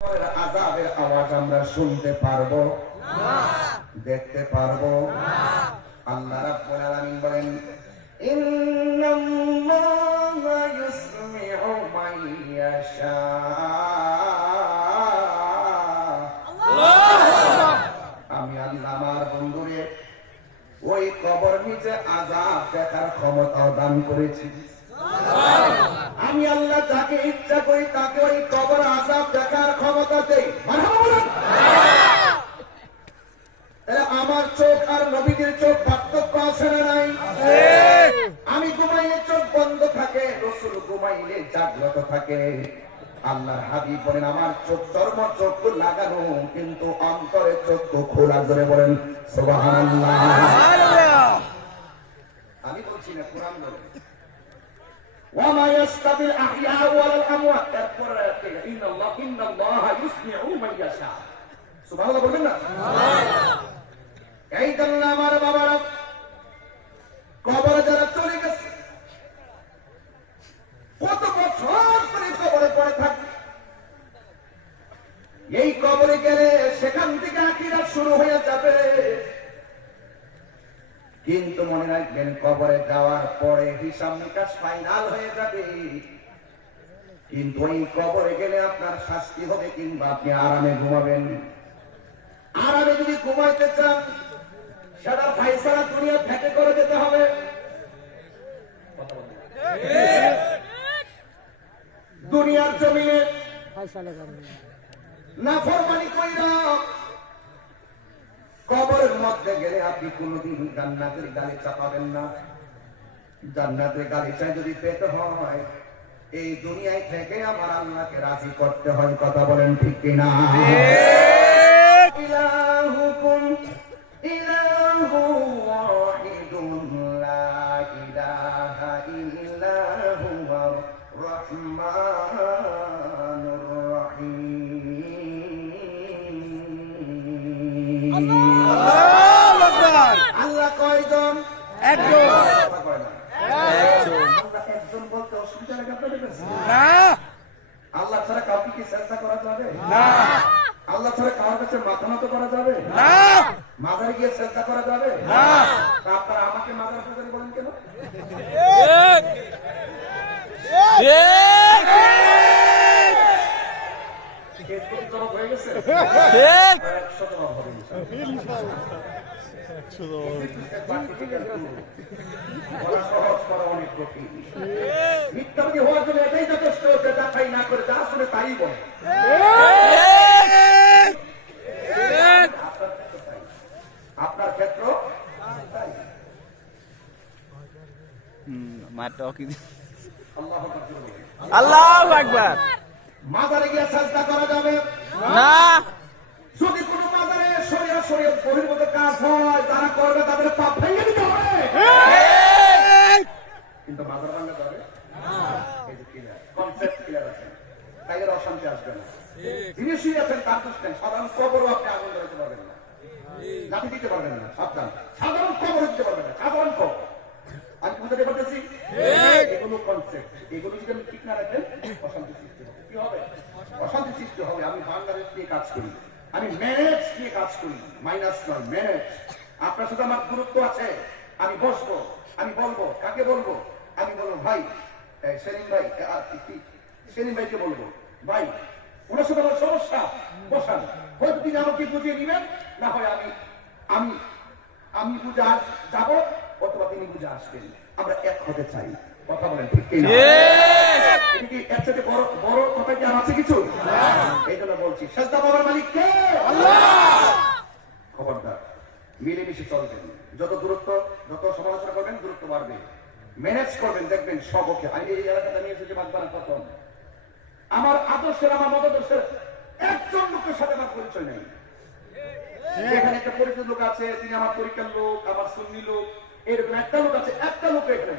আযাবের আওয়াজ আমরা শুনতে পারবো না, দেখতে পারবো না। আল্লাহ রাব্বুল আলামিন বলেন, ইন্নাল্লাহা ইউসমিউ মান ইয়াশা। আমি আল্লাহ আমার বন্ধুরে ওই কবর নিচে আযাব দেখার ক্ষমতা দান করেছি। আমি আল্লাহ যাকে ইচ্ছা করি তাকে ওই কবর আযাব দেখার ক্ষমতা দেই। আমার চোখ আর নবীদের চোখ পার্থক্য আছে না নাই? আমি ঘুমাইলে চোখ বন্ধ থাকে, রাসূল ঘুমাইলে জাগ্রত থাকে। আল্লাহর হাবিব বলেন, আমার চোখ চর্ম চক্ষু লাগানো, কিন্তু অন্তরে চক্ষু খোলা। জোরে বলেন সুবহানাল্লাহ। আমি বলছি না, কোরআন বলে ওয়ামা ইয়াস্তাবিল আহইয়া ওয়াল আমওয়াত। তারপর ইন্নাল্লাহা ইউসমিউ মান ইয়াশা। সুবহানাল্লাহ বলবেন না? সুবহানাল্লাহ। এই জন্য আমার বাবারা কবরে যারা চলে গেছে, কত বছর ধরে কবরে পড়ে থাকে, এই কবরে গেলে সেখান থেকে আখিরাত শুরু হয়ে যাবে। কিন্তু মনে রাখবেন, কবরে যাওয়ার পরে হিসাব নিকাশ ফাইনাল হয়ে যাবে। কিন্তু এই কবরে গেলে আপনার শাস্তি হবে, কিংবা আপনি আরামে ঘুমাবেন। আরামে যদি ঘুমাইতে চান, সেটা ফাইসালা দুনিয়া থেকে করে যেতে হবে। দুনিয়ার জমিনে নাফরমানি কইরা কবরের মধ্যে গেলে আপনি কোনদিন জান্নাতের গালিচা পাবেন না। জান্নাতের গালিচা যদি পেতে হয়, এই দুনিয়ায় থেকে আমার আল্লাহকে রাজি করতে হয়। কথা বলেন ঠিক কিনা? ইলাহুকুম ইলাহু ওয়াহিদুন লা ইলাহা ইল্লা হুয়ার রহমানুর রহিম। আল্লাহ কয়জন? একজন। একজন বলতে অসুবিধা লাগে আপনাদের কাছে? না। আল্লাহ ছাড়া কাউকে কি চেষ্টা করা যাবে? না। আল্লাহ ছাড়া কারোর কাছে মাথা নত করা যাবে? না। মাজারে গিয়ে চেষ্টা করা যাবে? না। আপনারা আমাকে মাজার পূজারি বলেন কেন? হয়ে গেছে মিথ্যাবাদী হওয়ার জন্য এটাই যথেষ্ট, যাচাই না করে যা শুনে তাই বলে। আপনার ক্ষেত্র আল্লাহু আকবার। মাজারে গিয়ে সাজদা করা যাবে না। যদি কোন মাজারে শরীয়ত বহির্ভূত কাজ হয়, যারা করবে তাদের পাপ ভেঙে দিতে হবে। কিন্তু মাজার ভাঙা যাবে না। এই যে ক্লিয়ার কনসেপ্ট ক্লিয়ার আছে, তাই এর অশান্তি আসবে না। যিনি শুয়ে আছেন তার বুঝতেন, সাধারণ কবরও আপনি আগুন ধরাতে পারবেন না, লাঠি দিতে পারবেন না। সাবধান, সাধারণ কবর দিতে পারবেন না, সাধারণ কবর। আমি বুঝাতে পারতেছি? এগুলো কনসেপ্ট, এগুলো যদি আমি ঠিক না রাখেন, অশান্তি সৃষ্টি হবে। কি হবে? অশান্তি সৃষ্টি হবে। আমি বাংলাদেশ নিয়ে কাজ করি, আমি ম্যানেজ নিয়ে কাজ করি, মাইনাস নয়, ম্যানেজ। আপনার সাথে আমার গুরুত্ব আছে। আমি বসবো, আমি বলবো, কাকে বলবো? আমি বলবো ভাই সেলিম ভাই, সেলিম ভাইকে বলবো, ভাই ওনার সাথে আমার সমস্যা, বসান। হয়তো তিনি আমাকে বুঝিয়ে নিবেন, না হয় আমি আমি বুঝে যাবো, অথবা তিনি বুঝে আসবেন। আমরা এক হতে চাই। কথা বলেন ঠিক কিনা? এর সাথে বড় কথা কি আর আছে কিছু? এই জন্য বলছি, সেজদা পাওয়ার মালিক কে? আল্লাহ। খবরদার, মিলেমিশে চলবেন। যত সমালোচনা করবেন, দূরত্ব বাড়বে। ম্যানেজ করবেন, দেখবেন সব ওকে। আমি এই এলাকাটা নিয়ে এসেছি বাগবাড়া প্রথম। আমার আদর্শের, আমার মতাদর্শের একজন লোকের সাথে আমার পরিচয় নেই। এখানে একটা পরিচিত লোক আছে, তিনি আমার পরীক্ষার লোক, আমার সুন্নি লোক, এরকম একটা লোক আছে, একটা লোক এখানে